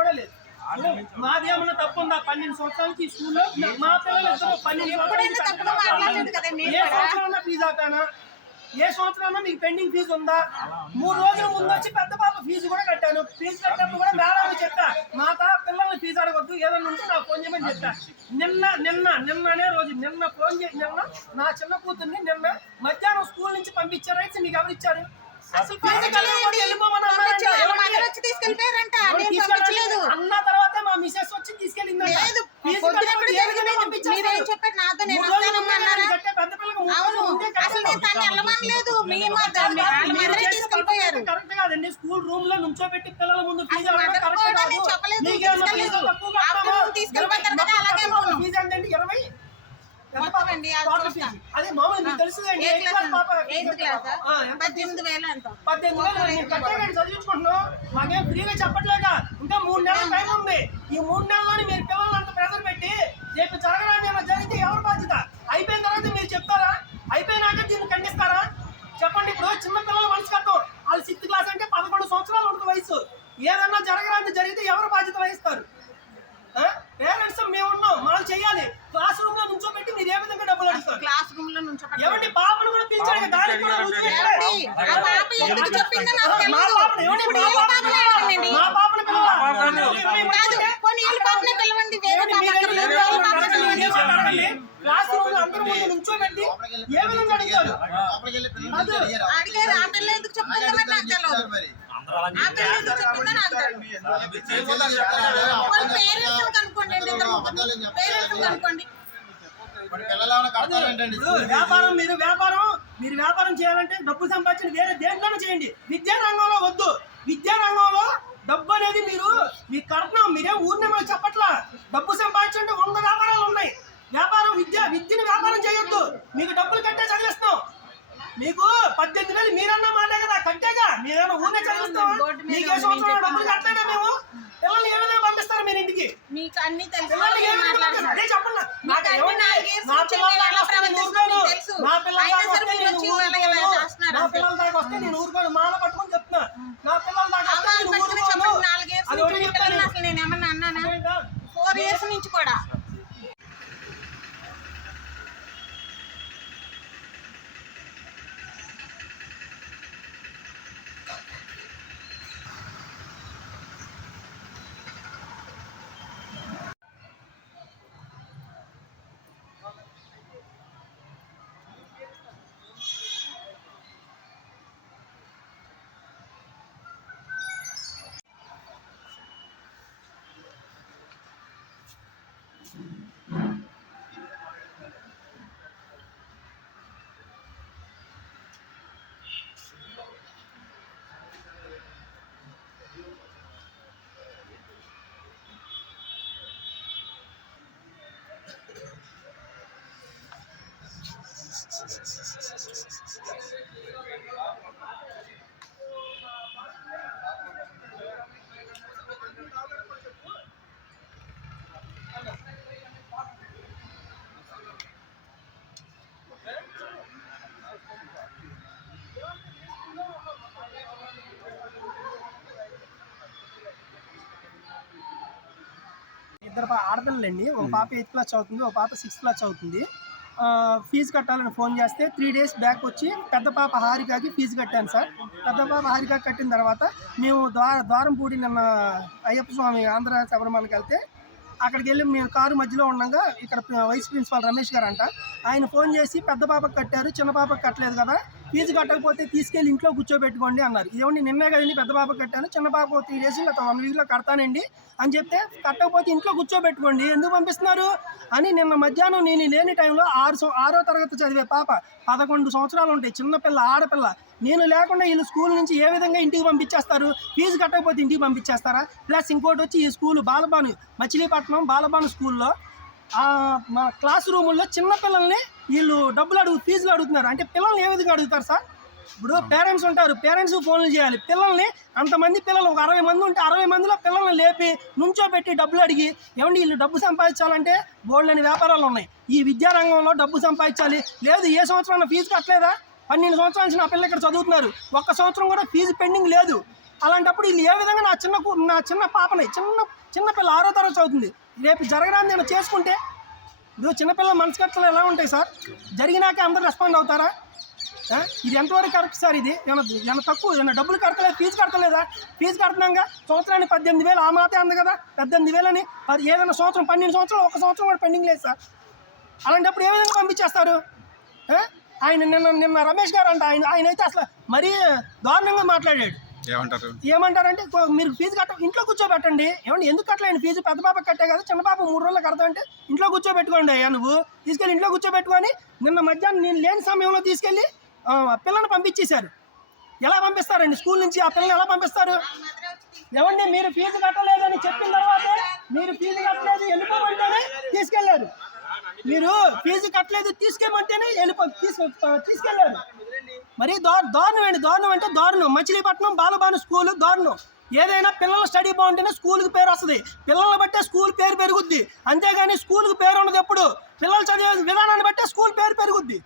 కూడా లేదు. మాది ఏమన్నా తప్పు ఉందా? 12 సంవత్సరాలకి స్కూల్లో మా పిల్లలు ఇద్దరు 12 సంవత్సరాలు ఫీజు ఆపానా? ఏ సంవత్సరాల్లో మీకు పెండింగ్ ఫీజు ఉందా? 3 రోజుల ముందు వచ్చి పెద్ద పాప ఫీజు కూడా కట్టాను. ఫీజు కట్టినప్పుడు కూడా మేడం చెప్పా, మాత పిల్లల్ని ఫీజు అడగొద్దు, ఏదైనా ఉంటే నాకు ఫోన్ చేయమని చెప్పా. నిన్ననే రోజు నిన్న ఫోన్ చేసి నిన్న నా చిన్న కూతుర్ని నిన్న మధ్యాహ్నం స్కూల్ నుంచి పంపించారు. అయితే మీకు ఎవరు ఇచ్చారు? అన్న తర్వాత మా మిసెస్ వచ్చి తీసుకెళ్ళింది. కరెక్ట్ కాదండి. స్కూల్ రూమ్ లో నుంచోబెట్టి పిల్లల ముందు ఫీజు ఫీజు అంటే 20 అదే మామూలు మీకు తెలుసుదండి. 18,000 చదివించుకుంటున్నాం. మాకేం ఫ్రీగా చెప్పట్లేక ఇంకా 3 నెలల టైం ఉంది. ఈ 3 నెలలని మీరు పిల్లలు అంత ప్రెజర్ పెట్టి రేపు జరగడానికి ఏమైనా జరిగితే ఎవరు బాధ్యత? అయిపోయిన తర్వాత మీరు చెప్తారా? అయిపోయినాక దీన్ని ఖండిస్తారా? చెప్పండి. ఇప్పుడు చిన్న పిల్లల మనసు కట్టం. వాళ్ళు 6th క్లాస్ అంటే 11 సంవత్సరాలు ఉంటుంది వయసు. ఏదన్నా జరగడానికి జరిగితే ఎవరు బాధ్యత వహిస్తారు? పేరెంట్స్ మేము ఉన్నాం, మనం చెయ్యాలి. క్లాస్ రూమ్ లో నుంచోబెట్టి మీరు ఏ విధంగా డబ్బులు అడుగుతారు? క్లాస్ రూమ్ లో నుంచోబెట్టి ఏమండి పాపను కూడా పిలిచారు. దానికి కూడా మా పాపను క్లాస్ రూమ్ లో అందరూ ముందు నుంచోబెట్టి ఏ విధంగా అడుగుతారు? మీరు వ్యాపారం చేయాలంటే డబ్బు సంపాదించండి, వేరే దేంట్లోనే చేయండి. విద్యా రంగంలో వద్దు. విద్యా రంగంలో డబ్బు అనేది మీకు కడుతున్నాం. మీరేం ఊరినే మనకు చెప్పట్లా. డబ్బు సంపాదించండి 100 వ్యాపారాలు ఉన్నాయి. విద్యని వ్యాపారం చేయొద్దు. మీకు డబ్బులు కట్టే చదివిస్తాం. మీకు 18,000 మీరన్నా మాటే కదా కట్టేగా. మీరేమో ఊరినే చదివిస్తాం. మీకే సంవత్సరం డబ్బులు కట్టలేదా? మేము పిల్లల్ని ఏ విధంగా పంపిస్తారు మీరు ఇంటికి? మీకు అన్ని తెలుసు. అదే చెప్పండి. నా పిల్లల దాకా వస్తే నేను ఊరుకోను. మాల పట్టుకొని చెప్తున్నా. నా పిల్లల దాకా నేను ఏమన్నా అన్నానా? 4 ఇయర్స్ నుంచి కూడా ఇద్దరు ఆడపిల్లలండి. ఒక పాప 8th క్లాస్ చదువుతుంది, ఒక పాప 6th క్లాస్ చదువుతుంది. ఫీజు కట్టాలని ఫోన్ చేస్తే 3 డేస్ బ్యాక్ వచ్చి పెద్ద పాప హారికకి ఫీజు కట్టాను సార్. పెద్ద పాప హారిక కట్టిన తర్వాత మేము ద్వారంపూడి నిన్న అయ్యప్ప స్వామి ఆంధ్ర శబరిమలకి వెళ్తే అక్కడికి వెళ్ళి మేము కారు మధ్యలో ఉండగా ఇక్కడ వైస్ ప్రిన్సిపాల్ రమేష్ గారు అంట, ఆయన ఫోన్ చేసి పెద్ద పాపకు కట్టారు, చిన్న పాపకు కట్టలేదు కదా, ఫీజు కట్టకపోతే తీసుకెళ్ళి ఇంట్లో కూర్చోబెట్టుకోండి అన్నారు. ఏమండి నిన్నే కదండి పెద్ద పాపకు కట్టాను, చిన్న పాప 3 డేస్ లేదా 1 వీక్లో కడతానండి అని చెప్తే కట్టకపోతే ఇంట్లో కూర్చోబెట్టుకోండి ఎందుకు పంపిస్తున్నారు అని నిన్న మధ్యాహ్నం నేను లేని టైంలో 6వ తరగతి చదివే పాప 11 సంవత్సరాలు ఉంటాయి, చిన్నపిల్ల ఆడపిల్ల, నేను లేకుండా వీళ్ళు స్కూల్ నుంచి ఏ విధంగా ఇంటికి పంపించేస్తారు? ఫీజు కట్టకపోతే ఇంటికి పంపించేస్తారా? ప్లస్ ఇంకోటి వచ్చి ఈ స్కూల్ బాలబాను మచిలీపట్నం బాలబాను స్కూల్లో మా క్లాస్ రూముల్లో చిన్నపిల్లల్ని వీళ్ళు ఫీజులు అడుగుతున్నారు. అంటే పిల్లల్ని ఏ విధంగా అడుగుతారు సార్? ఇప్పుడు పేరెంట్స్ ఉంటారు, పేరెంట్స్ ఫోన్లు చేయాలి. పిల్లల్ని అంతమంది పిల్లలు ఒక 60 మంది ఉంటే 60 మందిలో పిల్లల్ని లేపి నుంచోబెట్టి డబ్బులు అడిగి ఏమండి వీళ్ళు డబ్బు సంపాదించాలంటే బోల్డని వ్యాపారాలు ఉన్నాయి. ఈ విద్యారంగంలో డబ్బు సంపాదించాలి. లేదు ఏ సంవత్సరం ఫీజు కట్టలేదా? 12 సంవత్సరాల నుంచి నా పిల్లలు ఇక్కడ చదువుతున్నారు, 1 సంవత్సరం కూడా ఫీజు పెండింగ్ లేదు. అలాంటప్పుడు వీళ్ళు ఏ విధంగా నా చిన్న పాపని చిన్న పిల్ల 6వ తరగతి చదువుతుంది, రేపు జరగడానికి నేను చేసుకుంటే ఇప్పుడు చిన్నపిల్లల మనసుకట్టలు ఎలా ఉంటాయి సార్? జరిగినాకే అందరూ రెస్పాండ్ అవుతారా? ఇది ఎంతవరకు కరెక్ట్ సార్? ఇది ఏమైనా తక్కువ, ఏమైనా డబ్బులు కడతలేదు, ఫీజు కడతలేదా? ఫీజు కడుతున్నాగా సంవత్సరానికి 18,000, ఆ మాటే అంది కదా 18,000 అని. ఏదైనా సంవత్సరం 12 సంవత్సరాలు, ఒక సంవత్సరం కూడా పెండింగ్ లేదు సార్. అలాంటప్పుడు ఏ విధంగా పంపించేస్తారు? ఆయన నిన్న రమేష్ గారు అంట, ఆయన అయితే అసలు మరీ దారుణంగా మాట్లాడాడు. ఏమంటారంటే మీరు ఫీజు ఇంట్లో కూర్చోబెట్టండి. ఏమంటే ఎందుకు కట్టలేండి ఫీజు? పెద్ద పాప కట్టే కదా, చిన్న పాప 3 రోజులు కడతా అంటే ఇంట్లో కూర్చోబెట్టుకోండి అయ్యా. నువ్వు తీసుకెళ్ళి ఇంట్లో కూర్చోబెట్టుకొని నిన్న మధ్యాహ్నం నేను లేని సమయంలో తీసుకెళ్ళి పిల్లని పంపించేశారు. ఎలా పంపిస్తారండి? స్కూల్ నుంచి ఆ పిల్లల్ని ఎలా పంపిస్తారు? ఏమండి మీరు ఫీజు కట్టలేదని చెప్పిన తర్వాత మీరు ఫీజు కట్టలేదు వెళ్ళిపోమంటేనే తీసుకెళ్ళారు. మీరు ఫీజు కట్టలేదు తీసుకెళ్ళమంటేనే తీసుకెళ్ళారు. మరి దారుణం అండి. దారుణం అంటే దారుణం. మచిలీపట్నం బాలబాను స్కూల్ దారుణం. ఏదైనా పిల్లల స్టడీ బాగుంటేనే స్కూల్కి పేరు వస్తుంది, పిల్లల్ని బట్టే స్కూల్ పేరు పెరుగుద్ది. అంతేగాని స్కూల్కి పేరు ఉండదు. ఎప్పుడు పిల్లలు చదివే విధానాన్ని బట్టే స్కూల్ పేరు పెరుగుద్ది.